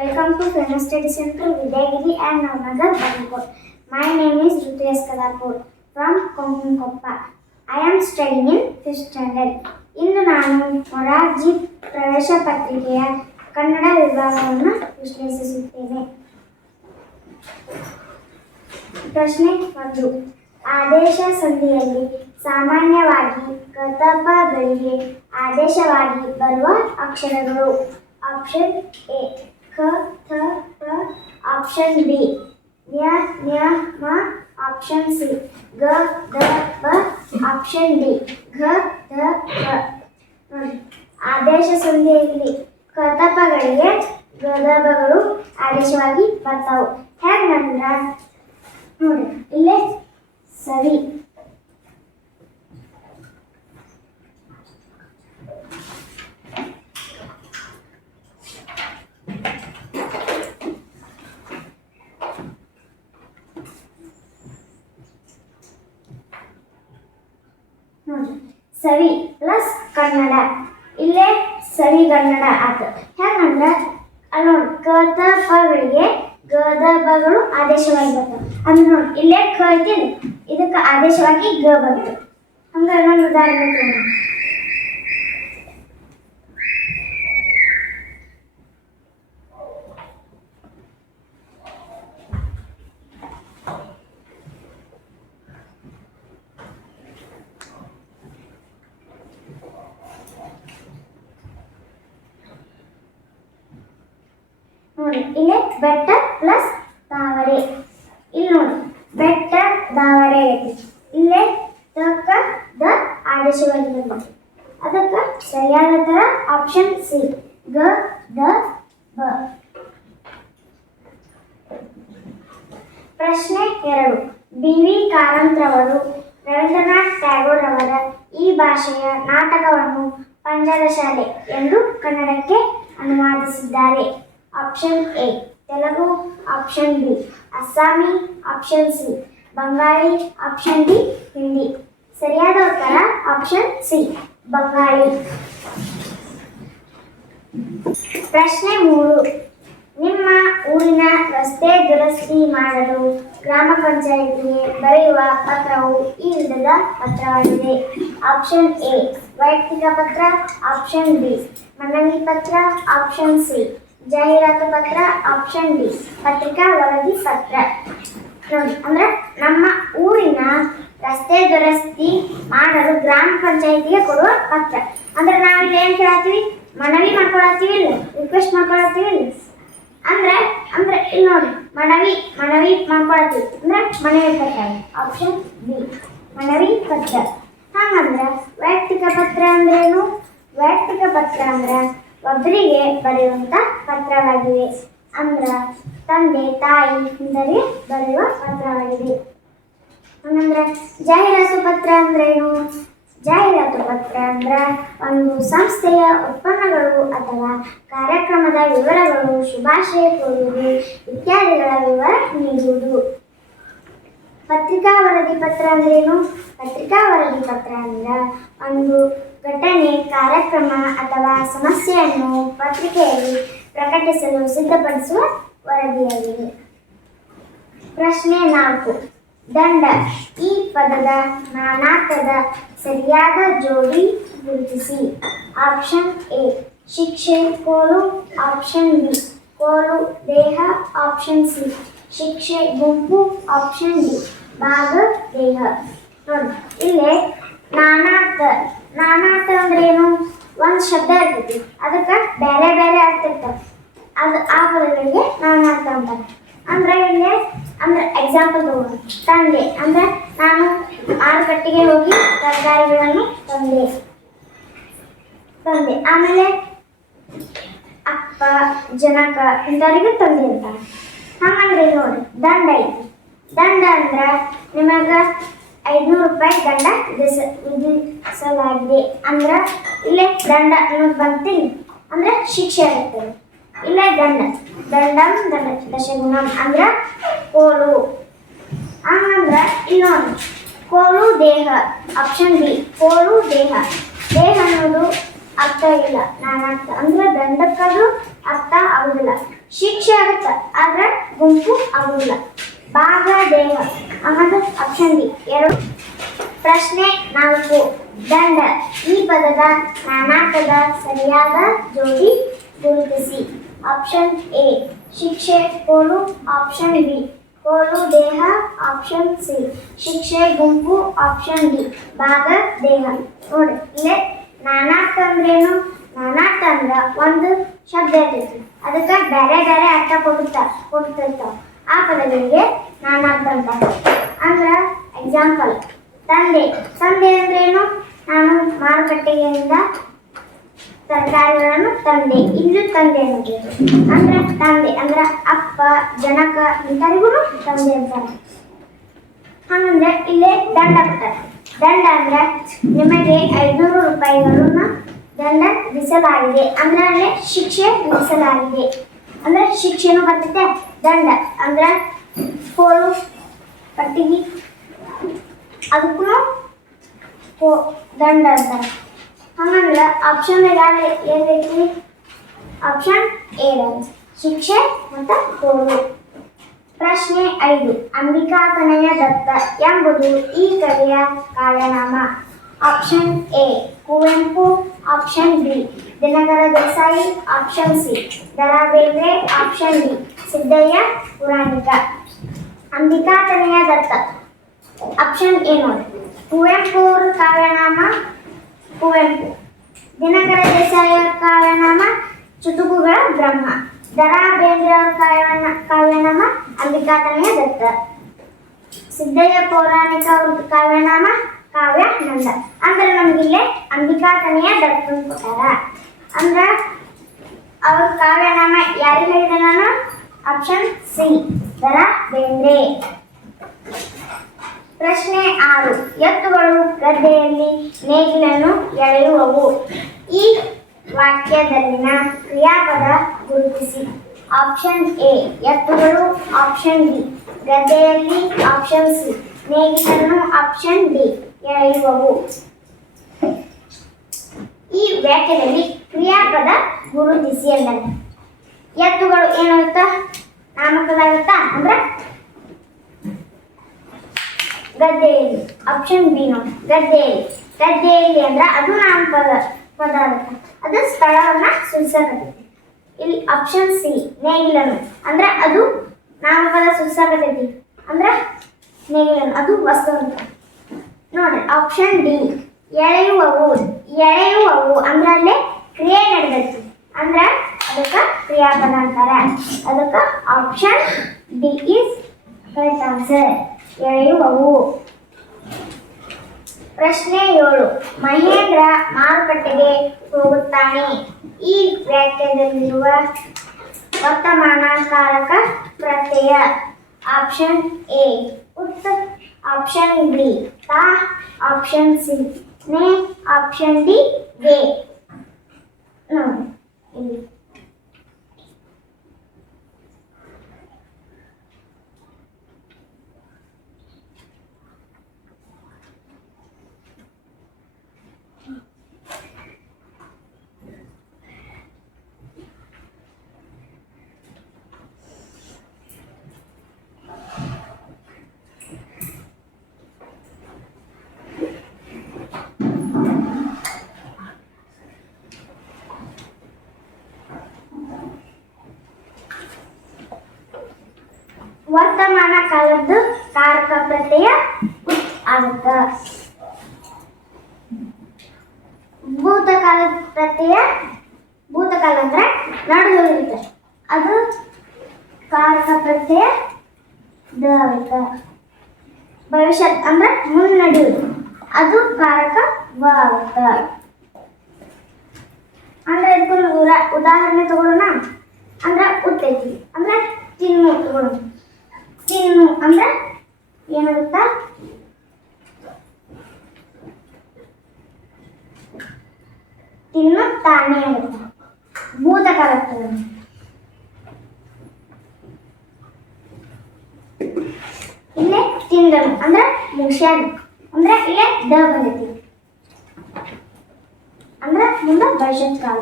Welcome to famous study centre Vidyagiri and Navanagar Bagalkot my name is Ritu S Kadapur from I am studying in fifth standard ಇನ್ನು ನಾನು ಮೊರಾರ್ಜಿ ಪ್ರವೇಶ ಪತ್ರಿಕೆಯ ಕನ್ನಡ ವಿಭಾಗವನ್ನು ವಿಶ್ಲೇಷಿಸುತ್ತೇನೆ ಪ್ರಶ್ನೆ ಒಂದು ಆದೇಶ ಸಂಧಿಯಲ್ಲಿ ಸಾಮಾನ್ಯವಾಗಿ ಕತಪಗಳಿಗೆ ಆದೇಶವಾಗಿ ಬರುವ ಅಕ್ಷರಗಳು ಆಪ್ಷನ್ ಎ ಕ ಥ ಪ ಆಪ್ಷನ್ ಬಿ ನ್ಯ ನ್ಯ ಮ ಆಪ್ಷನ್ ಸಿ ಗ ದ ಬ ಆಪ್ಷನ್ ಡಿ ಘ ಧ ಪ ನೋಡಿ ಆದೇಶ ಸಂಧಿಯಲ್ಲಿ ಕತಪಗಳಿಗೆ ಗದಬಗಳು ಆದೇಶವಾಗಿ ಬರ್ತಾವು ಹೆಂಗಂದ್ರ ನೋಡಿ ಇಲ್ಲೇ ಸರಿ ನೋಡಿ ಸವಿ ಪ್ಲಸ್ ಕನ್ನಡ. ಇಲ್ಲೇ ಸವಿ ಕನ್ನಡ ಆತು. ಹೆಂಗಂದ್ರೆ ಅಲ್ಲಿ ನೋಡಿ ಗದ ಬಗಳು ಆದೇಶವಾಗಿ ಬರ್ತವೆ ಅಂದ್ರೆ ನೋಡಿ ಇಲ್ಲೇ ಕ ಇದಕ್ಕೆ ಆದೇಶವಾಗಿ ಗ ಬಂತು. ಹಂಗ ಒಂದು ಉದಾಹರಣೆ ತಗೊಂಡು ನೋಡಿ ಇಲ್ಲಿ ಬೆಟ್ಟ ಪ್ಲಸ್ ತಾವರೆ ಇಲ್ಲಿ ನೋಡಿ ಬೆಟ್ಟ ದಾವರೆ ಐತಿ ಇಲ್ಲೇ ತಕ್ಕ ದ ಆದೇಶವಾಗಿ ಬಂದ ಅದಕ್ಕೆ ಸರಿಯಾದ ತರ ಆಪ್ಷನ್ ಸಿ ಗ ದ ಬ ಪ್ರಶ್ನೆ ಎರಡು ಬಿ ವಿ ಕಾರಂತ್ರವರು ರವೀಂದ್ರನಾಥ್ ಟ್ಯಾಗೋರ್ ಅವರ ಈ ಭಾಷೆಯ ನಾಟಕವನ್ನು ಪಂಚದಶಾಲೆ ಎಂದು ಕನ್ನಡಕ್ಕೆ ಅನುವಾದಿಸಿದ್ದಾರೆ option A Telugu option B Assamese option C Bengali option D Hindi ಸರಿಯಾದ ಉತ್ತರ ಆಪ್ಷನ್ ಸಿ ಬಂಗಾಳಿ ಪ್ರಶ್ನೆ ಮೂರು. ನಿಮ್ಮ ಊರಿನ ರಸ್ತೆ ದುರಸ್ತಿ ಮಾಡಲು ಗ್ರಾಮ ಪಂಚಾಯಿತಿಗೆ ಬರೆಯುವ ಪತ್ರವು ಈ ವಿಧದ ಪತ್ರವಾಗಿದೆ. ಆಪ್ಷನ್ ಎ ವೈಯಕ್ತಿಕ ಪತ್ರ. ಆಪ್ಷನ್ ಬಿ ಮನವಿ ಪತ್ರ. ಆಪ್ಷನ್ ಸಿ ಜಾಹೀರಾತು ಪತ್ರ. ಆಪ್ಷನ್ ಡಿ ಪತ್ರಿಕಾ ವರದಿ ಪತ್ರ. ನೋಡಿ ಅಂದ್ರೆ ನಮ್ಮ ಊರಿನ ರಸ್ತೆ ದುರಸ್ತಿ ಮಾಡಲು ಗ್ರಾಮ ಪಂಚಾಯಿತಿಗೆ ಕೊಡುವ ಪತ್ರ. ಅಂದ್ರೆ ನಾವಿಲ್ಲಿ ಏನ್ ಕೇಳತ್ತೀವಿ? ಮನವಿ ಮಾಡ್ಕೊಳತ್ತೀವಿ ಇಲ್ಲ ರಿಕ್ವೆಸ್ಟ್ ಮಾಡ್ಕೊಳತ್ತೀವಿ ಇಲ್ಲ. ಅಂದ್ರೆ ಅಂದ್ರೆ ಇಲ್ಲಿ ನೋಡಿ, ಮನವಿ ಮನವಿ ಮಾಡ್ಕೊಳತ್ತೀವಿ. ಅಂದ್ರೆ ಮನವಿ ಪತ್ರ. ಆಪ್ಷನ್ ಬಿ ಮನವಿ ಪತ್ರ. ಹಂಗಂದ್ರೆ ವೈಯಕ್ತಿಕ ಪತ್ರ ಅಂದ್ರೇನು? ವೈಯಕ್ತಿಕ ಪತ್ರ ಅಂದ್ರೆ ಒಬ್ಬರಿಗೆ ಬರೆಯುವಂತ ಪತ್ರವಾಗಿವೆ ಅಂದ್ರ ತಂದೆ ತಾಯಿ ಇಂದರಿಗೆ ಬರೆಯುವ ಪತ್ರವಾಗಿದೆ. ಹಂಗಂದ್ರೆ ಜಾಹೀರಾತು ಪತ್ರ ಅಂದ್ರೆ ಏನು? ಜಾಹೀರಾತು ಪತ್ರ ಅಂದ್ರೆ ಒಂದು ಸಂಸ್ಥೆಯ ಉತ್ಪನ್ನಗಳು ಅಥವಾ ಕಾರ್ಯಕ್ರಮದ ವಿವರಗಳು, ಶುಭಾಶಯ ಕೋರುವುದು ಇತ್ಯಾದಿಗಳ ವಿವರ ನೀಡುವುದು. ಪತ್ರಿಕಾ ವರದಿ ಪತ್ರ ಅಂದ್ರೇನು ಪತ್ರಿಕಾ ವರದಿ ಪತ್ರ ಅಂದ್ರೆ ಒಂದು ಘಟನೆ, ಕಾರ್ಯಕ್ರಮ ಅಥವಾ ಸಮಸ್ಯೆಯನ್ನು ಪತ್ರಿಕೆಯಲ್ಲಿ ಪ್ರಕಟಿಸಲು ಸಿದ್ಧಪಡಿಸುವ ವರದಿಯಾಗಿದೆ. ಪ್ರಶ್ನೆ ನಾಲ್ಕು. ದಂಡ. ಈ ಪದದ ನಾನಾಥದ ಸರಿಯಾದ ಜೋಡಿ ಗುರುತಿಸಿ. Option A. ಶಿಕ್ಷೆ. ಕೋಲು. Option B. ಕೋಲು. ದೇಹ. Option C. ಶಿಕ್ಷೆ. ಗುಂಪು. Option D. ಭಾಗ, ದೇಹ. ನೋಡಿ. ಇಲ್ಲೇ ನಾನಾಥ ನಾನಾಥ ಅಂದ್ರೆ ಏನು? ಒಂದು ಶಬ್ದ ಇರ್ತೈತಿ. ಅದಕ್ಕೆ ಬೇರೆ ಬೇರೆ ಇರ್ತಾವೆ. ಅದು ಆ ಪದಗಳಿಗೆ ಮಾಡ್ತಾ ಅಂತಾರೆ ಅಂದ್ರೆ ಇಲ್ಲಿ ಅಂದ್ರೆ ಎಕ್ಸಾಂಪಲ್ ತಗೊಂಡು. ತಂದೆ, ಅಂದ್ರೆ ನಾನು ಮಾರುಕಟ್ಟೆಗೆ ಹೋಗಿ ತರಕಾರಿಗಳನ್ನು ತಂದೆ. ತಂದೆ. ಆಮೇಲೆ ಅಪ್ಪ, ಜನಕ ಇಂಥವ್ರಿಗೆ ತಂದೆ ಅಂತ. ಹಂಗಂದ್ರೆ ನೋಡಿ, ದಂಡ ಐತಿ ದಂಡ ಅಂದ್ರೆ ನಿಮಗ ಐದ್ನೂರು ರೂಪಾಯಿ ದಂಡ ವಿಧಿಸ, ವಿಧಿಸಲಾಗಿದೆ. ಅಂದ್ರೆ ಇಲ್ಲೇ ದಂಡ ಅನ್ನೋದು ಬಂತಿಲ್ಲ. ಅಂದ್ರೆ ಶಿಕ್ಷೆ ಇರ್ತದೆ ಇಲ್ಲೇ, ದಂಡ. ದಂಡಂ, ದಂಡ ದಶಗುಣಂ ಅಂದ್ರ ಕೋಲು. ಹಂಗಂದ್ರ ಇನ್ನೊಂದು. ಕೋಲು, ದೇಹ. ಆಪ್ಷನ್ ಬಿ, ಕೋಲು, ದೇಹ. ದೇಹ ಅನ್ನೋದು ಅರ್ಥ ಇಲ್ಲ. ನಾನು ಅರ್ಥ. ಅಂದ್ರೆ ದಂಡಕ್ಕದು ಅರ್ಥ ಆಗುದಿಲ್ಲ. ಶಿಕ್ಷೆ ಆಗುತ್ತೆ ಆದ್ರೆ ಗುಂಪು ಆಗುದಿಲ್ಲ. ಭಾಗ, ದೇಹ. ಅನ್ನೋದು ಆಪ್ಷನ್ ಬಿ, ಎರಡು. ಪ್ರಶ್ನೆ ನಾಲ್ಕು. ದಂಡ. ಈ ಪದದ ನಾನಾರ್ಥದ ಸರಿಯಾದ ಜೋಡಿ ಗುರುತಿಸಿ. ಆಪ್ಷನ್ ಎ ಶಿಕ್ಷೆ ಕೋಲು ಆಪ್ಷನ್ ಬಿ ಕೋಲು ದೇಹ. ಆಪ್ಷನ್ ಸಿ ಶಿಕ್ಷೆ ಗುಂಪು. ಆಪ್ಷನ್ ಡಿ ಭಾಗ ದೇಹ. ನೋಡಿ, ಇಲ್ಲೇ ನಾನಾ ಅಂದ್ರೇನು ನಾನಾ ಅಂದ್ರ ಒಂದು ಶಬ್ದ ಇರ್ತೈತಿ. ಅದಕ್ಕೆ ಬೇರೆ ಬೇರೆ ಅರ್ಥ ಕೊಡುತ್ತಾ ಕೊಡ್ತಿರ್ತಾವ ಆ ಪದಗಳಿಗೆ ನಾನಾರ್ಥ ಅಂತಾರೆ ಅಂದ್ರೆ ಎಕ್ಸಾಂಪಲ್ ತಂದೆ. ತಂದೆ ಅಂದ್ರೇನು? ನಾನು ಮಾರುಕಟ್ಟೆಯಿಂದ ತರಕಾರಿಗಳನ್ನು ತಂದೆ ಇಲ್ಲೂ ತಂದೆ ಅನ್ನೋದು ಅಂದ್ರೆ ತಂದೆ, ಅಂದ್ರೆ ಅಪ್ಪ, ಜನಕ ಇಂಥರಿಗೂ ತಂದೆ ಅಂತಾರೆ. ಹಂಗಂದ್ರೆ ಇಲ್ಲೇ ದಂಡ ಕೊಡ್ತಾರೆ. ದಂಡ ಅಂದ್ರೆ ನಿಮಗೆ ಐನೂರು ರೂಪಾಯಿಗಳನ್ನ ದಂಡ ವಿಧಿಸಲಾಗಿದೆ. ಅಂದ್ರೆ ಶಿಕ್ಷೆ ವಿಧಿಸಲಾಗಿದೆ. ಅಂದ್ರೆ ಶಿಕ್ಷೆನೂ ಬರ್ತೈತೆ, ದಂಡ. ಅಂದ್ರೆ ಕೋಲು, ಕಟ್ಟಿಗೆ ಅದಕ್ಕೂ ದಂಡ ಅಂತಾರೆ. ಹಂಗಂದ್ರೆ ಆಪ್ಷನ್ ಏನಾದ್ರೆ ಏನೈತಿ ಆಪ್ಷನ್ ಎ ಶಿಕ್ಷೆ ಮತ್ತು ಕೋಲು ಪ್ರಶ್ನೆ ಐದು. ಅಂಬಿಕಾ ತನಯ ದತ್ತ ಎಂಬುದು ಈ ಕವಿಯ ಕಾರ್ಯನಾಮ option A Kuvempu. Option B Dinakara Desai. Option C Da Ra Bendre option D Siddayya Puranika. Ambika Datta. Option A ನೋಡಿ. ಕುವೆಂಪು ಅವ್ರ ಕಾವ್ಯನಾಮ ಕುವೆಂಪು. ದಿನಕರ ದೇಸಾಯ ಕಾವ್ಯ ಕಾವ್ಯನಾಮ, ಚುಟುಕುಗಳ ಬ್ರಹ್ಮ. ದರಾ ಬೇಂದ್ರ ಕಾವ್ಯನ, ಕಾವ್ಯನಾಮ, ಅಂಬಿಕಾತನೆಯ ದತ್ತ. ಸಿದ್ದಯ್ಯ ಪೌರಾಣಿಕ ಕಾವ್ಯ ಕಾವ್ಯನಾಮ, ಕಾವ್ಯ ನಂದ ಅಂದ್ರೆ ನಮ್ಗಿಲ್ಲೇ ಅಂಬಿಕಾತನೆಯ ದತ್ತ ಕೊಟ್ಟಾರ. ಅಂದ್ರ ಅವ್ರ ಕಾವ್ಯನಾಮ ಯಾರಿಗೆ ಹೇಳಿದೆ ನಾನು? ಆಪ್ಷನ್ ಸಿ ದರಾ ಬೇಂದ್ರೆ ಪ್ರಶ್ನೆ ಆರು. ಎತ್ತುಗಳು ಗದ್ದೆಯಲ್ಲಿ ನೇಗಿಲನ್ನು ಎಳೆಯುವವು. ಈ ವಾಕ್ಯದಲ್ಲಿನ ಕ್ರಿಯಾಪದ ಗುರುತಿಸಿ. ಆಪ್ಷನ್ ಎ, ಎತ್ತುಗಳು. ಆಪ್ಷನ್ ಬಿ, ಗದ್ದೆಯಲ್ಲಿ ಆಪ್ಷನ್ ಸಿ, ನೇಗಿಲನ್ನು ಆಪ್ಷನ್ ಡಿ, ಎಳೆಯುವವು. ಈ ವಾಕ್ಯದಲ್ಲಿ ಕ್ರಿಯಾಪದ ಗುರುತಿಸಿ ಎಂದರೆ. ಎತ್ತುಗಳು ಏನಾಗುತ್ತಾ? ನಾಮಕದಾಗುತ್ತಾ ಅಂದ್ರೆ ಗದ್ದೆಯಲ್ಲಿ ಆಪ್ಷನ್ ಬಿ ನೋಡಿ, ಗದ್ದೆಯಲ್ಲಿ. ಗದ್ದೆಯಲ್ಲಿ ಅಂದ್ರೆ ಅದು ನಾಮಪದ ಪದಾರ್ಥ. ಅದು ಸ್ಥಳವನ್ನ ಸೂಚಿಸಕತ್ತೈತಿ ಇಲ್ಲಿ ಆಪ್ಷನ್ ಸಿ ನೇಗಿಲನ್ನು. ಅಂದ್ರೆ ಅದು ನಾಮಪದ ಸೂಚಿಸಕತ್ತೈತಿ ಅಂದ್ರೆ ನೇಗಿಲನ್ನು, ಅದು ವಸ್ತು ಅಂತ ನೋಡ್ರಿ ಆಪ್ಷನ್ ಡಿ ಎಳೆಯುವವು ಎಳೆಯುವವು ಅಂದ್ರೆ ಅಲ್ಲೇ ಕ್ರಿಯೆ ನಡೆದೈತಿ ಅಂದ್ರೆ ಅದಕ್ಕೆ ಕ್ರಿಯಾಪದ ಅಂತಾರೆ. ಅದಕ್ಕೆ option D is correct answer ಎಳೆಯುವವು ಪ್ರಶ್ನೆ ಏಳು. ಮಹೇಂದ್ರ ಮಾರುಕಟ್ಟೆಗೆ ಹೋಗುತ್ತಾನೆ. ಈ ವಾಕ್ಯದಲ್ಲಿರುವ ವರ್ತಮಾನ ಕಾರಕ ಪ್ರತ್ಯಯ. Option A. ಉತ್ ಆಪ್ಷನ್ ಬಿ. ತಾ ಆಪ್ಷನ್ ಸಿ. ನೇ ಆಪ್ಷನ್ ಡಿ. ಗೆ ನೋಡಿ ಇಲ್ಲಿ ವರ್ತಮಾನ ಕಾಲದ್ದು ಕಾರಕ ಪ್ರತ್ಯಯ ಆಗುತ್ತ. ಭೂತಕಾಲದ ಪ್ರತ್ಯಯ ಭೂತಕಾಲ ಅಂದ್ರೆ ನಡುವೆ ಇರುತ್ತೆ. ಅದು ಕಾರಕ ಪ್ರತ್ಯಯ ಆಗುತ್ತ ಭವಿಷ್ಯತ್ ಅಂದ್ರೆ ಮುನ್ನಡೆಯುವುದು ಅದು ಕಾರಕ ವ ಆಗುತ್ತ ಅಂದ್ರೆ ಇದಕ್ಕೊಂದು ಉದಾಹರಣೆ ತಗೊಳ್ಳೋಣ. ಅಂದ್ರೆ ಉತ್ತೈತಿ ಅಂದ್ರೆ ತಿನ್ನು ತಗೊಳ್ಳೋಣ. ತಿನ್ನು ಅಂದ್ರೆ ಏನಾಗುತ್ತಾ ತಿನ್ನುತ್ತಾನೆ ಆಗುತ್ತೆ ಭೂತಕಾಲ. ಇಲ್ಲೇ ತಿಂದನು. ಅಂದ್ರೆ ಮುಗಿಸ್ಯಾನು. ಅಂದ್ರೆ ಇಲ್ಲೇ ದ ಬಂದೈತಿ ಅಂದ್ರೆ ಮುಂದೆ ಭವಿಷ್ಯತ್ ಕಾಲ.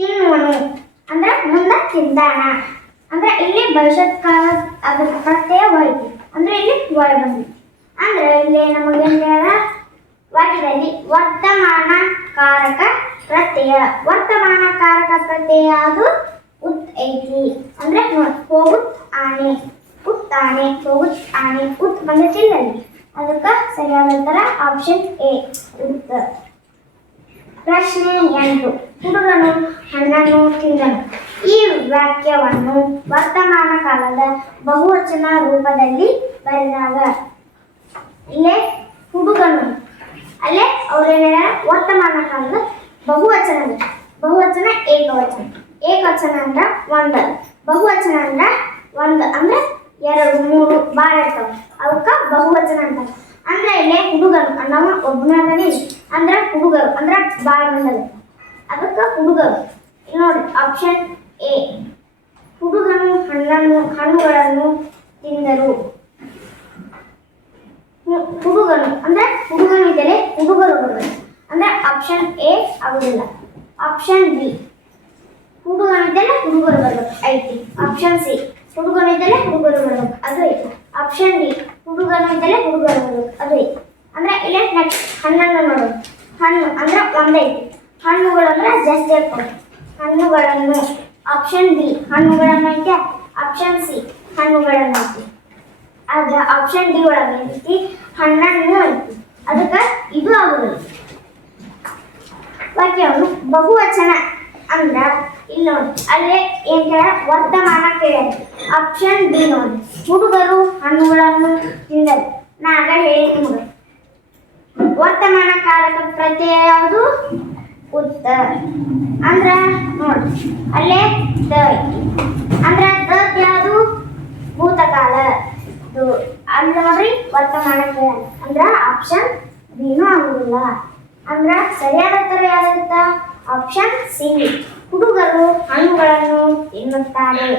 ತಿನ್ನೋಣ ಅಂದ್ರೆ ಮುಂದೆ ತಿಂದಾಣ. ಅಂದ್ರೆ ಇಲ್ಲಿ ಭವಿಷ್ಯತ್ ಕಾಲ ಅದ್ರ ಪ್ರತ್ಯಯ ಒಯ್ದು ಅಂದ್ರೆ ಇಲ್ಲಿ ಒಳ ಬಂದಿತ್ತು ಅಂದ್ರೆ ಇಲ್ಲಿ ನಮಗೆ ವಾಕ್ಯದಲ್ಲಿ ವರ್ತಮಾನ ಕಾರಕ ಪ್ರತ್ಯಯ. ವರ್ತಮಾನ ಕಾರಕ ಪ್ರತ್ಯಯ ಅದು ಉತ್ ಐತಿ ಅಂದ್ರೆ ಹೋಗುತ್ ಆನೆ, ಉತ್ ಆನೆ, ಹೋಗುತ್ ಆನೆ, ಉತ್ ಬಂದೈತಿ ಅದಕ್ಕೆ ಸರಿಯಾದ ಉತ್ತರ ಆಪ್ಷನ್ ಎ ಉತ್ ಪ್ರಶ್ನೆ ಎಂಟು ಹುಡುಗನು ಹಣ್ಣನ್ನು ತಿಂದನು ಈ ವಾಕ್ಯವನ್ನು ವರ್ತಮಾನ ಕಾಲದ ಬಹುವಚನ ರೂಪದಲ್ಲಿ ಬರೆದಾಗ. ಇಲ್ಲೇ ಹುಡುಗನು, ಅಲ್ಲೇ ಅವರೇನ ವರ್ತಮಾನ ಕಾಲದ ಬಹುವಚನ ಬಹುವಚನ ಏಕವಚನ. ಏಕವಚನ ಅಂದ್ರ ಒಂದ. ಬಹುವಚನ ಅಂದ್ರ ಒಂದು. ಅಂದ್ರ ಎರಡು, ಮೂರು, ಬಾಳ ಇರ್ತಾವ. ಅವಕ್ಕ ಬಹುವಚನ ಅಂತಾರ. ಅಂದ್ರೆ ಇಲ್ಲಿ ಹುಡುಗರು ನಾವು ಒಬ್ಬನೇ ಅಂದ್ರೆ ಹುಡುಗರು ಅಂದ್ರೆ ಭಾಳ ಮಂದಿ ಅದಕ್ಕೆ ಹುಡುಗರು ನೋಡಿ ಆಪ್ಷನ್ ಎ ಹುಡುಗನು ಹಣ್ಣನ್ನು, ಹಣ್ಣುಗಳನ್ನು ತಿಂದರು. ಹುಡುಗನು ಅಂದ್ರೆ ಹುಡುಗನಿದ್ದರೆ ಹುಡುಗರು ಬರಬೇಕು ಅಂದ್ರೆ ಆಪ್ಷನ್ ಎ ಆಗುದಿಲ್ಲ ಆಪ್ಷನ್ ಬಿ ಹುಡುಗನಿದ್ದರೆ ಹುಡುಗರು ಬರಬೇಕು ಐತಿ. ಆಪ್ಷನ್ ಸಿ ಹುಡುಗನಿದ್ದರೆ ಹುಡುಗರು ಬರಬೇಕು ಅದು ಐತಿ. ಆಪ್ಷನ್ ಡಿ ಹುಡುಗರು ಬರಬೇಕು ಅದು ಐತಿ ಅಂದ್ರೆ ಇಲ್ಲೇ ನೆಕ್ಸ್ಟ್ ಹಣ್ಣನ್ನು ನೋಡು. ಹಣ್ಣು ಅಂದ್ರೆ ಒಂದೈತಿ ಹಣ್ಣುಗಳು ಅಂದ್ರೆ ಜಸ್ಟ್ ಆಗ್ತವೆ ಹಣ್ಣುಗಳನ್ನು ಆಪ್ಷನ್ ಬಿ ಹಣ್ಣುಗಳನ್ನು ಐತೆ. ಆಪ್ಷನ್ ಸಿ ಹಣ್ಣುಗಳನ್ನು ಐತಿ. ಅದ್ರ ಆಪ್ಷನ್ ಡಿ ಒಳಗೆ ಐತಿ ಹಣ್ಣನ್ನು ಐತಿ. ಅದಕ್ಕೆ ಇದು ಆಗುದಿಲ್ಲ. ವಾಕ್ಯವನ್ನು ಬಹುವಚನ ಅಂದ್ರ ಇಲ್ಲಿ ನೋಡಿ. ಅಲ್ಲೇ ವರ್ತಮಾನ ಕೇಳಿ. ಆಪ್ಷನ್ ಬಿ ನೋಡಿ. ಹುಡುಗರು ಹಣ್ಣುಗಳನ್ನು ತಿಂದರು. ನಾ ಹೇಳಿ ನೋಡಿ ವರ್ತಮಾನ ಕಾಲದ ಪ್ರತ್ಯಯ ಯಾವುದು? ಉತ್ತರ. ಅಂದ್ರ ನೋಡಿ. ಅಲ್ಲೇ ದ. ಅಂದ್ರ ದ ಯಾವುದು? ಭೂತಕಾಲ. ಅಲ್ಲಿ ನೋಡ್ರಿ ವರ್ತಮಾನ ಕಾಲ ಅಂದ್ರ ಆಪ್ಷನ್ ಬಿನೂ ಆಗುದಿಲ್ಲ ಅಂದ್ರ ಸರಿಯಾದ ಉತ್ತರ ಯಾವ್ದಿರುತ್ತ? Option C. ಹುಡುಗರು ಹಣ್ಣುಗಳನ್ನು ಎನ್ನುತ್ತಾರೆ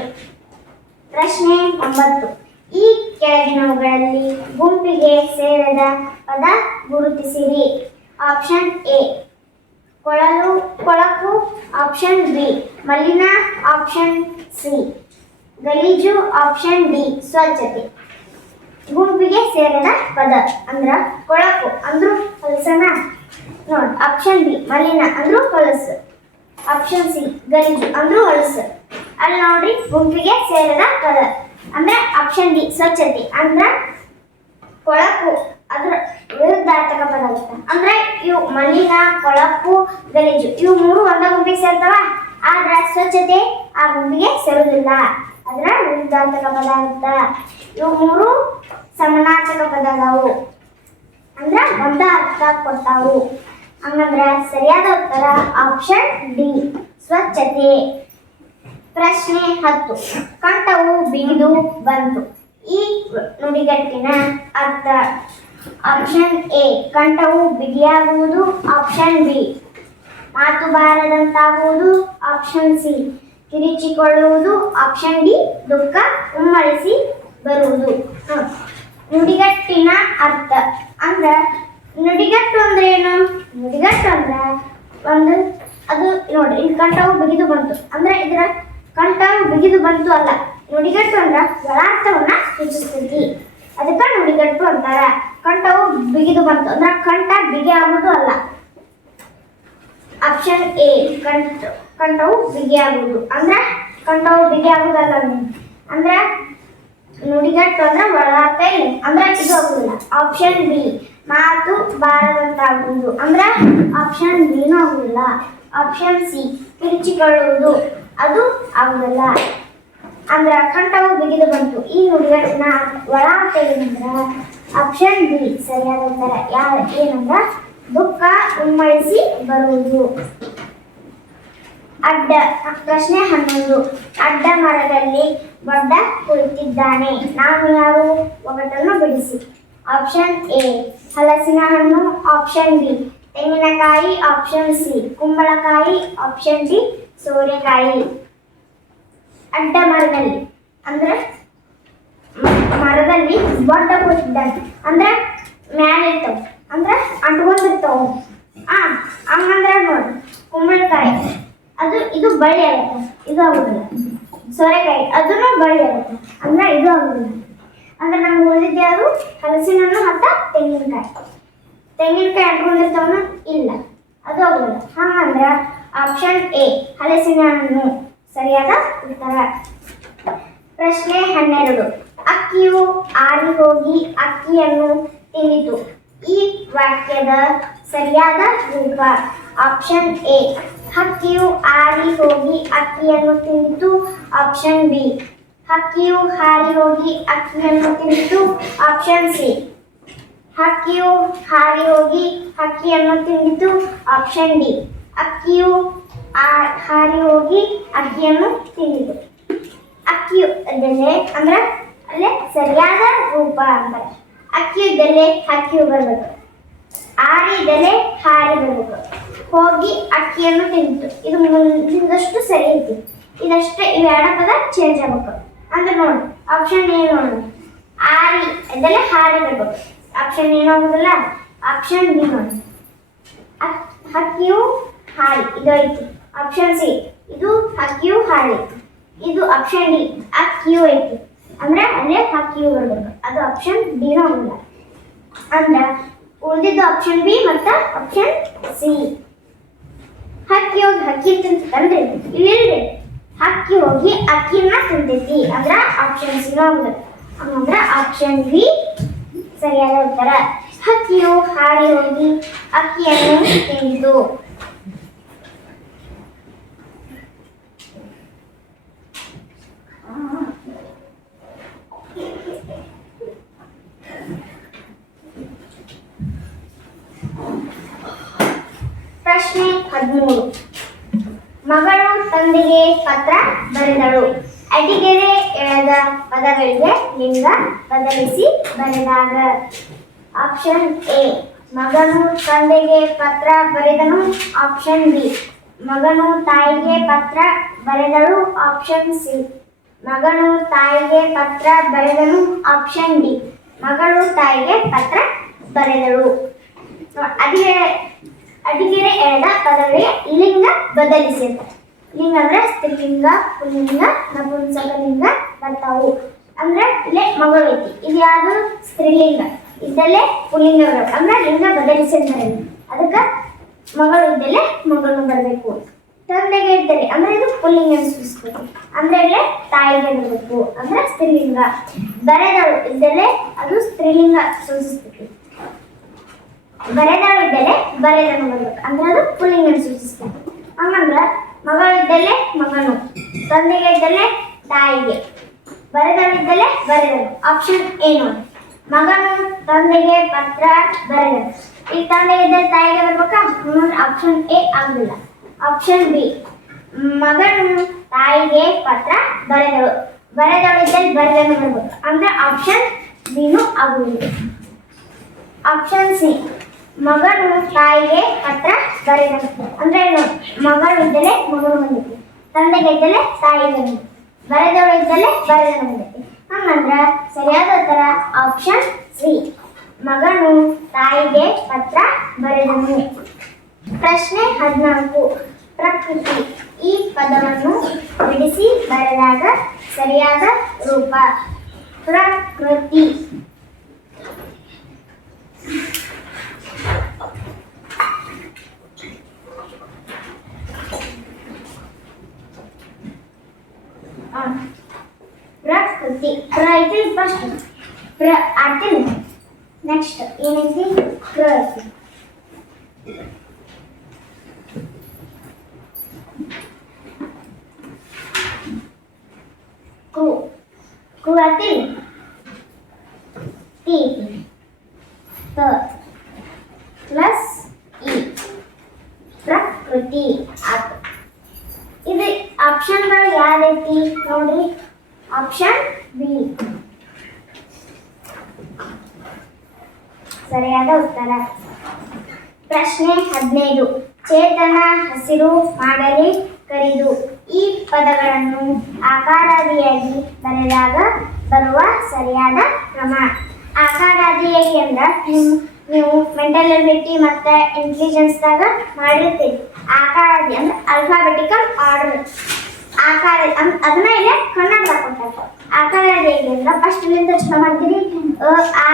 ಪ್ರಶ್ನೆ ಒಂಬತ್ತು. ಈ ಕೆಳಗಿನವುಗಳಲ್ಲಿ ಗುಂಪಿಗೆ ಸೇರದ ಪದ ಗುರುತಿಸಿರಿ. Option A. ಕೊಳಲು, ಕೊಳಕು, ಆಪ್ಷನ್ ಬಿ. ಮಲಿನ, ಆಪ್ಷನ್ ಸಿ. ಗಲೀಜು, ಆಪ್ಷನ್ ಡಿ. ಸ್ವಚ್ಛತೆ. ಗುಂಪಿಗೆ ಸೇರದ ಪದ ಅಂದ್ರ ಕೊಳಕು ಅಂದ್ರೂ ಹೊಲಸನ ನೋಡಿ, ಆಪ್ಷನ್ ಬಿ. ಮಲಿನ ಅಂದ್ರೂ ಹೊಲಸು ಆಪ್ಷನ್ ಸಿ ಗಲೀಜು ಅಂದ್ರೆ ಹೊಲಸು ಅಲ್ಲಿ ನೋಡ್ರಿ, ಗುಂಪಿಗೆ ಸೇರದ ಪದ ಅಂದ್ರೆ ಆಪ್ಷನ್ ಡಿ ಸ್ವಚ್ಛತೆ. ಅಂದ್ರೆ ಕೊಳಕು, ಅದ್ರ ವಿರುದ್ಧಾರ್ಥಕ ಪದ ಅಂದ್ರೆ ಇವು ಮಲಿನ ಕೊಳಕು, ಗಲೀಜು. ಇವು ಮೂರು ಒಂದ ಗುಂಪಿಗೆ ಸೇರ್ತವ, ಆದ್ರ ಸ್ವಚ್ಛತೆ ಆ ಗುಂಪಿಗೆ ಸೇರುವುದಿಲ್ಲ. ಅದ್ರ ವಿರುದ್ಧಾರ್ಥಕ ಪದ ಅಂತ ಇವು ಮೂರು ಸಮನಾರ್ಥಕ ಪದ ಅದಾವು. ಅಂದ್ರ ಒಂದ ಅರ್ಥ ಕೊಡ್ತಾವು. ಹಂಗಂದ್ರ ಸರಿಯಾದ ಉತ್ತರ ಆಪ್ಷನ್ ಡಿ, ಸ್ವಚ್ಛತೆ. ಪ್ರಶ್ನೆ ಹತ್ತು. ಕಂಠವು ಬಿಗಿದು ಬಂತು. ಈ ನುಡಿಗಟ್ಟಿನ ಅರ್ಥ. ಆಪ್ಷನ್ ಎ, ಕಂಠವು ಬಿಗಿಯಾಗುವುದು. ಆಪ್ಷನ್ ಬಿ, ಮಾತು ಬಾರದಂತಾಗುವುದು. ಆಪ್ಷನ್ ಸಿ, ಕಿರಿಚಿಕೊಳ್ಳುವುದು. ಆಪ್ಷನ್ ಡಿ, ದುಃಖ ಉಮ್ಮಳಿಸಿ ಬರುವುದು. ನುಡಿಗಟ್ಟಿನ ಅರ್ಥ. ಅಂದ್ರೆ, ನುಡಿಗಟ್ಟು ಅಂದ್ರೆ ಏನು ನುಡಿಗಟ್ಟು ಅಂದ್ರ ಒಂದು ಅದು ನೋಡಿ, ಇಲ್ಲಿ ಕಂಠವು ಬಿಗಿದು ಬಂತು. ಅಂದ್ರೆ ಇದರ ಕಂಠವು ಬಿಗಿದು ಬಂತು ಅಲ್ಲ. ನುಡಿಗಟ್ಟು ಅಂದ್ರ ಒಳಾರ್ಥವನ್ನ ಸೂಚಿಸ್ತೈತಿ ಅದಕ್ಕ ನುಡಿಗಟ್ಟು ಅಂತಾರ. ಕಂಠವು ಬಿಗಿದು ಬಂತು. ಅಂದ್ರ ಕಂಠ ಬಿಗಿ ಆಗುದು ಅಲ್ಲ. ಆಪ್ಷನ್ ಎ ಕಂಠ, ಕಂಠವು ಬಿಗಿ ಆಗುವುದು ಅಂದ್ರ ಕಂಠವು ಬಿಗಿ ಆಗುದಲ್ಲ ಅಂದ್ರ ನುಡಿಗಟ್ಟು ಅಂದ್ರೆ ಒಳಗಾಗ್ತಾ ಇಲ್ಲ. ಅಂದ್ರೆ ಇದು ಆಗುದಿಲ್ಲ. ಆಪ್ಷನ್ ಬಿ ಮಾತು ಬಾರದಂತಾಗುವುದು. ಅಂದ್ರೆ ಆಪ್ಷನ್ ಬಿನೂ ಆಗುದಿಲ್ಲ. ಆಪ್ಷನ್ ಸಿ ಕಿರುಚಿಕೊಳ್ಳುವುದು. ಅದು ಆಗುದಿಲ್ಲ. ಅಂದ್ರೆ ಕಂಠವು ಬಿಗಿದು ಬಂತು. ಈ ಹುಡುಗನ ಒಳ ತೆಗೆದಂದ್ರೆ ಆಪ್ಷನ್ ಬಿ ಸರಿಯಾದ ಉತ್ತರ ಯಾವ ಏನಂದ್ರ ದುಃಖ ಉಮ್ಮಳಿಸಿ ಬರುವುದು. ಅಡ್ಡ, ಪ್ರಶ್ನೆ ಹನ್ನೊಂದು. ಅಡ್ಡ ಮರದಲ್ಲಿ ಬಡ್ಡ ಕುಳಿತಿದ್ದಾನೆ. ನಾನು ಯಾರು? ಒಗಟನ್ನು ಬಿಡಿಸಿ. ಆಪ್ಷನ್ ಎ ಹಲಸಿನ ಹಣ್ಣು ಆಪ್ಷನ್ ಬಿ ತೆಂಗಿನಕಾಯಿ. ಆಪ್ಷನ್ ಸಿ ಕುಂಬಳಕಾಯಿ. ಆಪ್ಷನ್ ಡಿ ಸೋರೆಕಾಯಿ. ಅಡ್ಡ ಮರದಲ್ಲಿ, ಅಂದ್ರೆ ಮರದಲ್ಲಿ ಬಡ್ಡ ಕುಳಿತಿದ್ದಾನೆ ಅಂದ್ರೆ ಮ್ಯಾಲ ಇರ್ತಾವ. ಅಂದ್ರೆ ಅಂಟ್ಕೊಂಡಿರ್ತಾವ. ಆ, ಹಂಗಂದ್ರೆ ನೋಡಿ, ಕುಂಬಳಕಾಯಿ. ಅದು, ಇದು ಬಳ್ಳಿ ಆಗುತ್ತೆ. ಇದು ಆಗುದಿಲ್ಲ. ಸೋರೆಕಾಯಿ, ಅದನ್ನು ಬಳ್ಳಿ ಆಗುತ್ತೆ. ಅಂದ್ರೆ ಇದು ಆಗುದಿಲ್ಲ. ಅಂದ್ರೆ ನಮ್ಗೆ ಉಳಿದಿದ್ದು ಅದು ಹಲಸಿನ ಹಣ್ಣು ಮತ್ತು ತೆಂಗಿನಕಾಯಿ. ತೆಂಗಿನಕಾಯಿ ಅಂಟ್ಕೊಂಡಿರ್ತಾವನ ಇಲ್ಲ. ಅದು ಆಗೋಲ್ಲ. ಹಂಗಂದ್ರೆ ಆಪ್ಷನ್ ಎ ಹಲಸಿನ ಹಣ್ಣು ಸರಿಯಾದ ಉತ್ತರ. ಪ್ರಶ್ನೆ ಹನ್ನೆರಡು. ಅಕ್ಕಿಯು ಆರಿ ಹೋಗಿ ಅಕ್ಕಿಯನ್ನು ತಿಂದಿತು. ಈ ವಾಕ್ಯದ ಸರಿಯಾದ ರೂಪ. ಆಪ್ಷನ್ ಎ ಹಕ್ಕಿಯು ಆರಿ ಹೋಗಿ ಅಕ್ಕಿಯನ್ನು ತಿಂದಿತು. ಆಪ್ಷನ್ ಬಿ ಹಕ್ಕಿಯು ಹಾರಿ ಹೋಗಿ ಅಕ್ಕಿಯನ್ನು ತಿಂದಿತು ಆಪ್ಷನ್ ಸಿ ಹಕ್ಕಿಯು ಹಾರಿ ಹೋಗಿ ಹಕ್ಕಿಯನ್ನು ತಿಂದಿತು ಆಪ್ಷನ್ ಡಿ ಅಕ್ಕಿಯು ಹಾರಿ ಹೋಗಿ ಅಕ್ಕಿಯನ್ನು ತಿಂದಿತು ಅಕ್ಕಿಯು ಬೆಲೆ ಅಂದ್ರೆ ಅಲ್ಲೇ ಸರಿಯಾದ ರೂಪ ಅಂದ್ರೆ ಅಕ್ಕಿ ಇದ್ದಲ್ಲೇ ಹಕ್ಕಿಯು ಬರಬೇಕು. ಆರಿ ಇದ್ದಲ್ಲೇ ಹಾರಿ ಬರಬೇಕು. ಹೋಗಿ ಅಕ್ಕಿಯನ್ನು ತಿಂದಿತು ಇದು ಮುಂದಿನದಷ್ಟು ಸರಿ ಐತಿ. ಇದಷ್ಟೇ ಇವೆರಡ ಪದ ಚೇಂಜ್ ಆಗ್ಬೇಕು. ಅಂದ್ರೆ ನೋಡಿ. ಆಪ್ಷನ್ ಎ ನೋಡಿ. ಆರಿ. ಅದೆಲ್ಲ ಹಾರಿ ಬೇಕು ಆಪ್ಷನ್ ಏನಾಗೋದಿಲ್ಲ ಆಪ್ಷನ್ ಬಿ ನೋಡಿ. ಹಕ್ಕಿಯು ಹಾರಿ. ಇದು ಐತಿ ಆಪ್ಷನ್ ಸಿ ಇದು ಹಕ್ಕಿಯು ಹಾರಿ. ಇದು ಆಪ್ಷನ್ ಡಿ ಅಕ್ಕಿಯು ಐತಿ ಅಂದ್ರೆ ಅಲ್ಲೇ ಹಕ್ಕಿಯು ಬರ್ಬೇಕು. ಅದು ಆಪ್ಷನ್ ಡಿ ನೋಡಿಲ್ಲ ಅಂದ್ರೆ, ಉಳಿದಿದ್ದು ಆಪ್ಷನ್ ಬಿ ಮತ್ತು ಆಪ್ಷನ್ ಸಿ ಹಕ್ಕಿ ಹೋಗಿ ಹಕ್ಕಿ ತಿಂತಂದ್ರೆ ಇಲ್ಲಿ ಹಕ್ಕಿ ಹೋಗಿ ಅಕ್ಕಿನ ತಿಂತೈತಿ ಅಂದ್ರ ಆಪ್ಷನ್ ಸಿ ಆಗುದಿಲ್ಲ ಹಂಗಂದ್ರ ಆಪ್ಷನ್ ಬಿ ಸರಿಯಾದ ಉತ್ತರ. ಹಕ್ಕಿಯು ಹಾರಿ ಹೋಗಿ ಅಕ್ಕಿಯನ್ನು ತಿಂದಿತು ಪ್ರಶ್ನೆ ಹದಿಮೂರು. ಮಗಳು ತಂದೆಗೆ ಪತ್ರ ಬರೆದಳು. ಅಡಿಗೆರೆ ಎಳೆದ ಪದಗಳಿಗೆ ಲಿಂಗ ಬದಲಿಸಿ ಬರೆದಾಗ. ಆಪ್ಷನ್ ಎ, ಮಗನು ತಂದೆಗೆ ಪತ್ರ ಬರೆದನು. ಆಪ್ಷನ್ ಬಿ, ಮಗನು ತಾಯಿಗೆ ಪತ್ರ ಬರೆದಳು. ಆಪ್ಷನ್ ಸಿ, ಮಗನು ತಾಯಿಗೆ ಪತ್ರ ಬರೆದನು. ಆಪ್ಷನ್ ಡಿ, ಮಗಳು ತಾಯಿಗೆ ಪತ್ರ ಬರೆದಳು. ಅಡಿಗೆ ಅಡಿಗೆರೆ ಎಳೆದ ಪದಗಳಿಗೆ ಲಿಂಗ ಬದಲಿಸಿ ಅಂತ ಲಿಂಗ ಅಂದ್ರೆ ಸ್ತ್ರೀಲಿಂಗ, ಪುಲ್ಲಿಂಗ ನಪುಂಸಕಲಿಂಗ ಬರ್ತಾವು. ಅಂದ್ರೆ ಇಲ್ಲೇ ಮಗಳು ಐತಿ. ಇದು ಯಾವುದು? ಸ್ತ್ರೀಲಿಂಗ. ಇದ್ದಲ್ಲೇ ಪುಲ್ಲಿಂಗ ಬರಬೇಕು ಅಂದ್ರೆ ಲಿಂಗ ಬದಲಿಸಿ ಅಂತಾರೆ ಅದಕ್ಕೆ ಮಗಳು ಇದ್ದಲ್ಲೇ ಮಗಳು ಬರಬೇಕು. ತಂದೆಗೆ ಇದ್ದರೆ ಅಂದ್ರೆ ಇದು ಪುಲ್ಲಿಂಗ ಸೂಚಿಸ್ಬೇಕು ಅಂದ್ರೆ ಇಲ್ಲೇ ತಾಯಿಗೆ ಬರಬೇಕು ಅಂದ್ರೆ ಸ್ತ್ರೀಲಿಂಗ. ಬರೆದಳು ಇದ್ದಲ್ಲೇ ಅದು ಸ್ತ್ರೀಲಿಂಗ ಸೂಚಿಸ್ಬೇಕು ಇದ್ದಲ್ಲೇ ಬರೆದನು ಬರ್ಬೇಕು. ಅಂದ್ರೆ ಅದು ಪುಲ್ಲಿಂಗ ಸೂಚಿಸ್ತೈತಿ ಹಂಗಂದ್ರ ಮಗಳಿದ್ದಲೆ ಮಗನು. ತಂದೆಗೆ ಇದ್ದಲೆ ತಾಯಿಗೆ. ಬರೆದವಿದ್ದಲ್ಲೇ ಬರೆದನು. ಆಪ್ಷನ್ ಏನು ಮಗನು ತಂದೆಗೆ ಪತ್ರ ಬರೆದನು. ಈ ತಂದೆಗೆ ಇದ್ದರೆ ತಾಯಿಗೆ ಬರ್ಬೇಕಾ? ಆಪ್ಷನ್ ಎ ಆಗಿಲ್ಲ ಆಪ್ಷನ್ ಬಿ ಮಗನು ತಾಯಿಗೆ ಪತ್ರ ಬರೆದಳು. ಬರೆದವಿದ್ದಲ್ಲಿ ಬರೆದನು ಬರ್ಬೇಕು ಅಂದ್ರೆ ಆಪ್ಷನ್ ಬಿನೂ ಆಗುವುದಿಲ್ಲ ಆಪ್ಷನ್ ಸಿ ಮಗನು ತಾಯಿಗೆ ಪತ್ರ ಬರೆದನು ಅಂದ್ರೆ ಮಗಳು ಇದ್ದಲೆ ಮಗನು ಬಂದೈತಿ ತಂದೆಗೆ ಇದ್ದಲೆ ತಾಯಿ ಬಂದೈತಿ ಬರೆದವಳು ಇದ್ದಲೆ ಬಂದೈತಿ ಹಂಗಂದ್ರ ಸರಿಯಾದ ಉತ್ತರ ಆಪ್ಷನ್ ಸಿ ಮಗನು ತಾಯಿಗೆ ಪತ್ರ ಬರೆದನು. ಪ್ರಶ್ನೆ ಹದಿನಾಲ್ಕು. ಪ್ರಕೃತಿ ಈ ಪದವನ್ನು ಬಿಡಿಸಿ ಬರೆದಾಗ ಸರಿಯಾದ ರೂಪ. ಪ್ರಕೃತಿ. ಪ್ರಕೃತಿ ಪ್ರ ಐತಿ ಫಸ್ಟ್ ಪ್ರ ಆಡ್ತೀನಿ ನೆಕ್ಸ್ಟ್ ಏನೈತಿ ಪ್ರ ಐತಿ ಕು ಕು ಆಡ್ತೀನಿ ಟಿ ಐತಿ ತ ಪ್ಲಸ್ ಇ ಪ್ರಕೃತಿ ಆತು ಇದು ಆಪ್ಷನ್ಗಳು ಯಾವ್ದೈತಿ ನೋಡ್ರಿ ಆಪ್ಷನ್ ಬಿ ಸರಿಯಾದ ಉತ್ತರ. ಪ್ರಶ್ನೆ ಹದಿನೈದು. ಚೇತನ ಹಸಿರು ಮಾಡಲಿ ಕರಿದು. ಈ ಪದಗಳನ್ನು ಆಕಾರಾದಿಯಾಗಿ ಬರೆದಾಗ ಬರುವ ಸರಿಯಾದ ಕ್ರಮ. ಆಕಾರಾದಿಯಾಗಿ ಅಂದ್ರೆ ನೀವು ಮೆಂಟಲ್ ಎಬಿಲಿಟಿ ಮತ್ತು ಇಂಟೆಲಿಜೆನ್ಸ್ದಾಗ ಮಾಡಿರ್ತೀರಿ. ಆಕಾರಾದಿ ಅಂದ್ರೆ ಅಲ್ಫಾಬೆಟಿಕಲ್ ಆರ್ಡರ್ ಆಕಾರ ಅದನ್ನ ಇಲ್ಲೇ ಕನ್ನಡ ಕೊಟ್ಟಾರ ಆಕಾರ ಹೇಗೆ ಫಸ್ಟ್ ಇಲ್ಲಿಂದ ಚಲೋ ಮಾಡ್ತೀರಿ. ಆ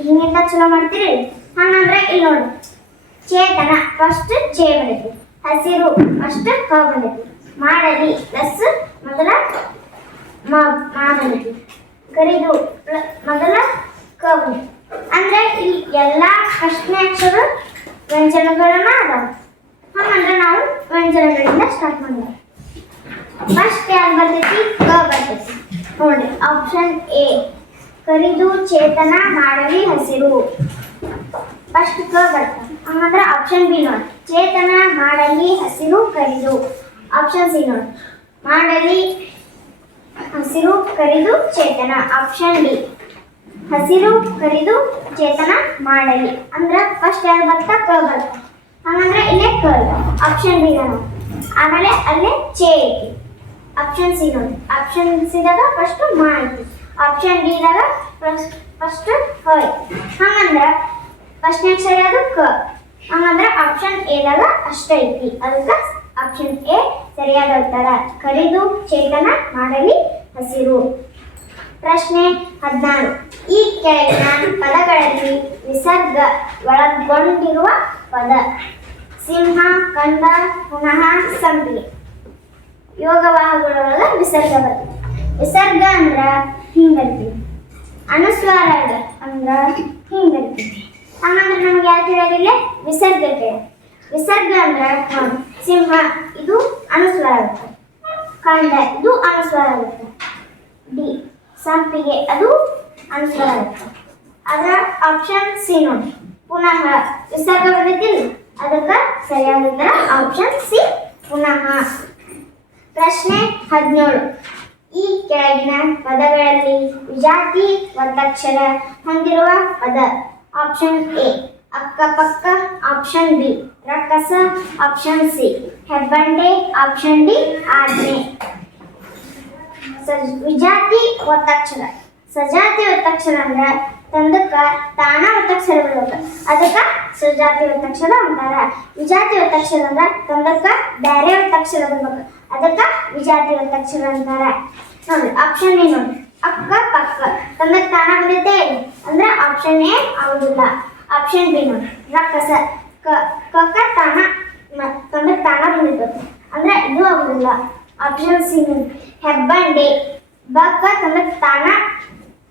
ಹಿಂಗಿಂದ ಚಲೋ ಮಾಡ್ತೀರಿ. ಹಂಗಂದ್ರೆ ಇಲ್ಲಿ ನೋಡಿ. ಚೇತನ ಫಸ್ಟ್ ಚೇ ಬಂದೈತಿ ಹಸಿರು ಫಸ್ಟ್ ಕ ಬಂದೈತಿ ಮಾಡಲಿ, ಪ್ಲಸ್ ಮೊದಲ ಮ, ಮಾ ಬಂದೈತಿ ಕರಿದು ಮೊದಲ ಕ ಬಂದೈತಿ ಅಂದ್ರೆ ಇಲ್ಲಿ ಎಲ್ಲಾ ಫಸ್ಟ್ನೇ ಅಕ್ಷರ, ವ್ಯಂಜನಗಳನ್ನ ಅದಾವ. ಹಂಗಂದ್ರೆ ನಾವು ವ್ಯಂಜನಗಳಿಂದ ಸ್ಟಾರ್ಟ್ ಮಾಡೋಣ ಫಸ್ಟ್ ಯಾರು ಬರ್ತೈತಿ ಕ ಬರ್ತೈತಿ ನೋಡಿ ಆಪ್ಷನ್ ಎ ಕರಿದು ಚೇತನ ಮಾಡಲಿ ಹಸಿರು. ಫಸ್ಟ್ ಕ ಬರ್ತದೆ ಹಂಗಂದ್ರೆ ಆಪ್ಷನ್ ಬಿ ನೋಡಿ. ಚೇತನ ಮಾಡಲಿ ಹಸಿರು, ಕರಿದು. ಆಪ್ಷನ್ ಸಿ ನೋಡಿ. ಮಾಡಲಿ ಹಸಿರು, ಕರಿದು, ಚೇತನ. ಆಪ್ಷನ್ ಡಿ ಹಸಿರು, ಕರಿದು, ಚೇತನ ಮಾಡಲಿ. ಅಂದ್ರೆ ಫಸ್ಟ್ ಯಾರು ಬರ್ತಾ? ಕ ಬರ್ತಾ. ಹಂಗಂದ್ರೆ ಇಲ್ಲೇ ಕ ಆಪ್ಷನ್ ಬಿ ಆಮೇಲೆ ಅಲ್ಲೇ ಚೇ ಐತಿ ಆಪ್ಷನ್ ಸಿ ನೋಡಿ. ಆಪ್ಷನ್ ಸಿದಾಗ ಫಸ್ಟ್ ಮಾ ಐತಿ ಆಪ್ಷನ್ ಡಿ ದಾಗ ಫಸ್ಟ್ ಫಸ್ಟ್ ಐತಿ ಹಂಗಂದ್ರೆ ಫಸ್ಟ್ನೇ ಅಕ್ಷರ ಅದು ಕ. ಹಂಗಂದ್ರೆ ಆಪ್ಷನ್ ಎ ದಾಗ ಅಷ್ಟ ಐತಿ. ಅದಕ್ಕೆ ಆಪ್ಷನ್ ಎ ಸರಿಯಾದ ಉತ್ತರ. ಕರಿದು ಚೇತನ ಮಾಡಲಿ ಹಸಿರು. ಪ್ರಶ್ನೆ ಹದಿನಾರು. ಈ ಕೆಳಗಿನ ಪದಗಳಲ್ಲಿ ವಿಸರ್ಗ ಒಳಗೊಂಡಿರುವ ಪದ. ಸಿಂಹ, ಕಂದ, ಪುನಃ ಸಂಪಿಗೆ. ಯೋಗವಾಹಗಳೊಳಗ ವಿಸರ್ಗ ಬರ್ತದೆ. ವಿಸರ್ಗ ಅಂದ್ರ ಹಿಂಗರ್ತೀವಿ ಅನುಸ್ವಾರ ಅಂದ್ರ ಹಿಂಗರ್ತೀವಿ ಹಂಗಂದ್ರೆ ನಮ್ಗೆ ಯಾವ ತಿಳಿಯೋದಿಲ್ಲ ವಿಸರ್ಗ ವಿಸರ್ಗ ಅಂದ್ರ ಸಿಂಹ, ಇದು ಅನುಸ್ವಾರ ಆಗುತ್ತೆ ಇದು ಅನುಸ್ವಾರ ಆಗುತ್ತೆ ಡಿ, ಸಂಪಿಗೆ, ಅದು ಅನುಸ್ವಾರ ಆಗುತ್ತೆ ಅದರ ಆಪ್ಷನ್ ಸಿ ನೋಡಿ. ಪುನಃ ವಿಸರ್ಗ ಬಂದಿದ್ದಿಲ್ಲ ಅದಕ್ಕೆ ಸರಿಯಾದ ಆಪ್ಷನ್ ಸಿ ಪುನಃ. ಪ್ರಶ್ನೆ ಹದಿನೇಳು. ಈ ಕೆಳಗಿನ ಪದಗಳಲ್ಲಿ ವಿಜಾತಿ ಒತ್ತಕ್ಷರ ಹೊಂದಿರುವ ಪದ. ಆಪ್ಷನ್ ಎ ಅಕ್ಕಪಕ್ಕ ಆಪ್ಷನ್ ಬಿ ರಕ್ಕಸ ಆಪ್ಷನ್ ಸಿ ಹೆಬ್ಬಂಡೆ ಆಪ್ಷನ್ ಡಿ ಆಜ್ಞೆ. ವಿಜಾತಿ ಒತ್ತಕ್ಷರ ಸಜಾತಿ ಒತ್ತಕ್ಷರ ಅಂದ್ರೆ ತಂದಕ್ಕ ತಾಣ ಒತ್ತಕ್ಷರ ಬರುತ್ತೆ. ಅದಕ್ಕ ಸಜಾತಿ ಒತ್ತಕ್ಷರ ಅಂತಾರ. ವಿಜಾತಿ ಒತ್ತಕ್ಷರ ಅಂದ್ರೆ ತಂದಕ್ಕ ಬೇರೆ ಒತ್ತಕ್ಷರ ಬರ್ಬೇಕು. ಅದಕ್ಕ ವಿಜಾತಿ ಒತ್ತಕ್ಷರ ಅಂತಾರೆ. ನೋಡಿ ಆಪ್ಷನ್ ಏನು ನೋಡಿ ಅಕ್ಕ ಪಕ್ಕ. ತಮ್ಮ ತಾನ ಬಂದೈತೆ ಅಂದ್ರೆ ಆಪ್ಷನ್ ಎ ಆಗುದಿಲ್ಲ. ಆಪ್ಷನ್ ಬಿ ನೋಡಿ ರಕ್ಕಸ ಕಕ್ಕ ತಾನ ತಮ್ಮ ತಾನ ಬಂದಿರ್ತದೆ ಅಂದ್ರೆ ಇದು ಆಗುದಿಲ್ಲ. ಆಪ್ಷನ್ ಸಿ ಹೆಬ್ಬಂಡೆ ಬಕ್ಕ ತಮ್ಮ ತಾಣ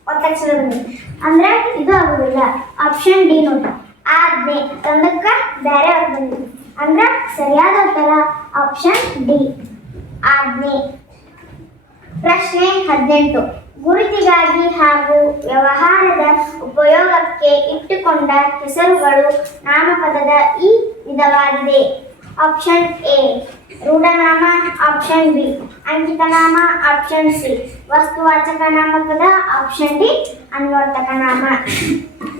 ಒತ್ತಕ್ಷರ ಬಂದಿದೆ ಅಂದ್ರೆ ಇದು ಆಗುದಿಲ್ಲ. ಆಪ್ಷನ್ ಡಿ ನೋಡಿ ಆಜ್ಞೆ ತಂದಕ್ಕ ಬೇರೆ ಬಂದಿದೆ ಅಂದ್ರೆ ಸರಿಯಾದ ಉತ್ತರ ಆಪ್ಷನ್ ಡಿ ಆಜ್ಞೆ. ಪ್ರಶ್ನೆ ಹದಿನೆಂಟು. ಗುರುತಿಗಾಗಿ ಹಾಗೂ ವ್ಯವಹಾರದ ಉಪಯೋಗಕ್ಕೆ ಇಟ್ಟುಕೊಂಡ ಹೆಸರುಗಳು ನಾಮಪದದ ಈ ವಿಧವಾಗಿದೆ. ಆಪ್ಷನ್ ಎ, ರೂಢನಾಮ, ಆಪ್ಷನ್ ಬಿ, ಅಂಕಿತನಾಮ, ಆಪ್ಷನ್ ಸಿ, ವಸ್ತುವಾಚಕ ನಾಮಪದ, ಆಪ್ಷನ್ ಡಿ, ಅನ್ವರ್ತಕ ನಾಮ.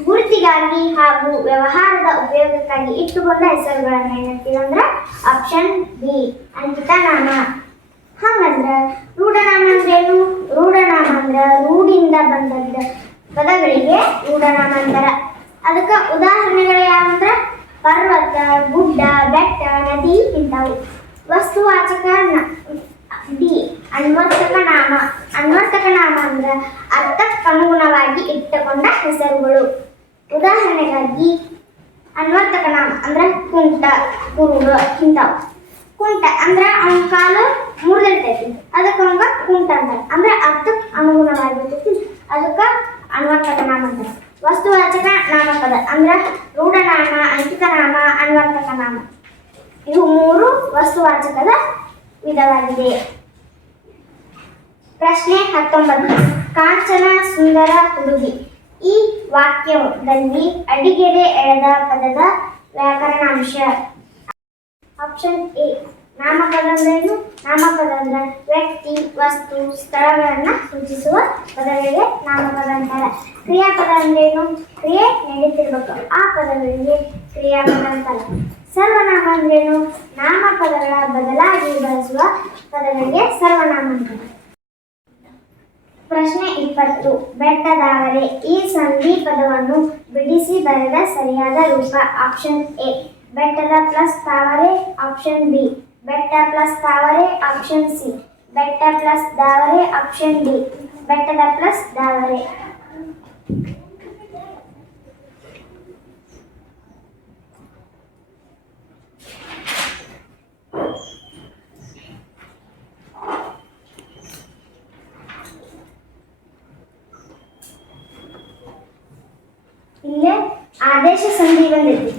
ಗುರುತಿಗಾಗಿ ಹಾಗೂ ವ್ಯವಹಾರದ ಉಪಯೋಗಕ್ಕಾಗಿ ಇಟ್ಟುಕೊಂಡ ಹೆಸರುಗಳನ್ನು ಏನಂತೀವಿ ಅಂದ್ರೆ, ಆಪ್ಷನ್ ಬಿ, ಅಂಕಿತನಾಮ. ಹಂಗಂದ್ರ ರೂಢನಾಮ ಅಂದ್ರೇನು ರೂಢನಾಮ ಅಂದ್ರ ರೂಢಿಂದ ಬಂದದ್ದ ಅದಕ್ಕೆ ಅಂತಾರ ಅದಕ್ಕ ಉದಾಹರಣೆಗಳು ಯಾವಂದ್ರೆ ಪರ್ವತ, ಗುಡ್ಡ, ಬೆಟ್ಟ, ನದಿ ಇಂಥವು. ವಸ್ತುವಾಚಕ ಡಿ ಅನ್ವರ್ತಕ ನಾಮ. ಅನ್ವರ್ತಕ ನಾಮ ಅಂದ್ರ ಅರ್ಥಕ್ಕನುಗುಣವಾಗಿ ಇಟ್ಟುಕೊಂಡ ಹೆಸರುಗಳು. ಉದಾಹರಣೆಗಾಗಿ ಅನ್ವರ್ತಕ ನಾಮ ಅಂದ್ರ ಕುಂಟ, ಕುರುಡ ಇಂಥವು. ಕುಂಟ ಅಂದ್ರೆ ಅವನ ಕಾಲು ಮುರಿದಿರ್ತೈತಿ. ಅದಕ್ಕೆ ಕುಂಟ ಅಂತಾರೆ. ಅಂದ್ರೆ ಅರ್ಥಕ್ಕೆ ಅನುಗುಣವಾಗಿರ್ತೈತಿ ಅದಕ್ಕೆ ಅನ್ವರ್ತಕ ನಾಮ ಅಂತಾರೆ. ವಸ್ತುವಾಚಕ ನಾಮಪದ, ಅಂದ್ರ ರೂಢನಾಮ, ಅಂಕಿತನಾಮ ಅನ್ವರ್ತಕ ನಾಮ ಇವು ಮೂರು ವಸ್ತುವಾಚಕದ ವಿಧವಾಗಿದೆ. ಪ್ರಶ್ನೆ ಹತ್ತೊಂಬತ್ತು. ಕಾಂಚನ ಸುಂದರ ಹುಡುಗಿ. ಈ ವಾಕ್ಯದಲ್ಲಿ ಅಡಿಗೆರೆ ಎಳೆದ ಪದದ ವ್ಯಾಕರಣಾಂಶ. ಆಪ್ಷನ್ ಎ ನಾಮಪದ ಅಂದ್ರೇನು ನಾಮಪದ ಅಂದ್ರೆ ವ್ಯಕ್ತಿ, ವಸ್ತು, ಸ್ಥಳಗಳನ್ನ ಸೂಚಿಸುವ ಪದಗಳಿಗೆ ನಾಮಪದ ಅಂತಾರೆ. ಕ್ರಿಯಾಪದ ಅಂದ್ರೇನು ಕ್ರಿಯೆ ನಡೀತಿರ್ಬೇಕು ಆ ಪದಗಳಿಗೆ ಕ್ರಿಯಾಪದ ಅಂತಾರೆ. ಸರ್ವನಾಮ ಅಂದ್ರೇನು ನಾಮಪದಗಳ ಬದಲಾಗಿ ಬಳಸುವ ಪದಗಳಿಗೆ ಸರ್ವನಾಮ ಅಂತಾರೆ ಪ್ರಶ್ನೆ ಇಪ್ಪತ್ತು. ಬೆಟ್ಟದಾವರೆ. ಈ ಸಂಧಿ ಪದವನ್ನು ಬಿಡಿಸಿ ಬರೆದ ಸರಿಯಾದ ರೂಪ ಆಪ್ಷನ್ ಎ. ಬೆಟ್ಟದ ಪ್ಲಸ್ ತಾವರೆ, ಆಪ್ಷನ್ ಬಿ. ಬೆಟ್ಟ ಪ್ಲಸ್ ತಾವರೆ ಆಪ್ಷನ್ ಸಿ ಬೆಟ್ಟ ಪ್ಲಸ್ ದಾವರೆ ಆಪ್ಷನ್ ಡಿ ಬೆಟ್ಟದ ಪ್ಲಸ್ ದಾವರೆ ಇಲ್ಲಿ ಆದೇಶ ಸಂಧಿ ಬಂದಿದೆ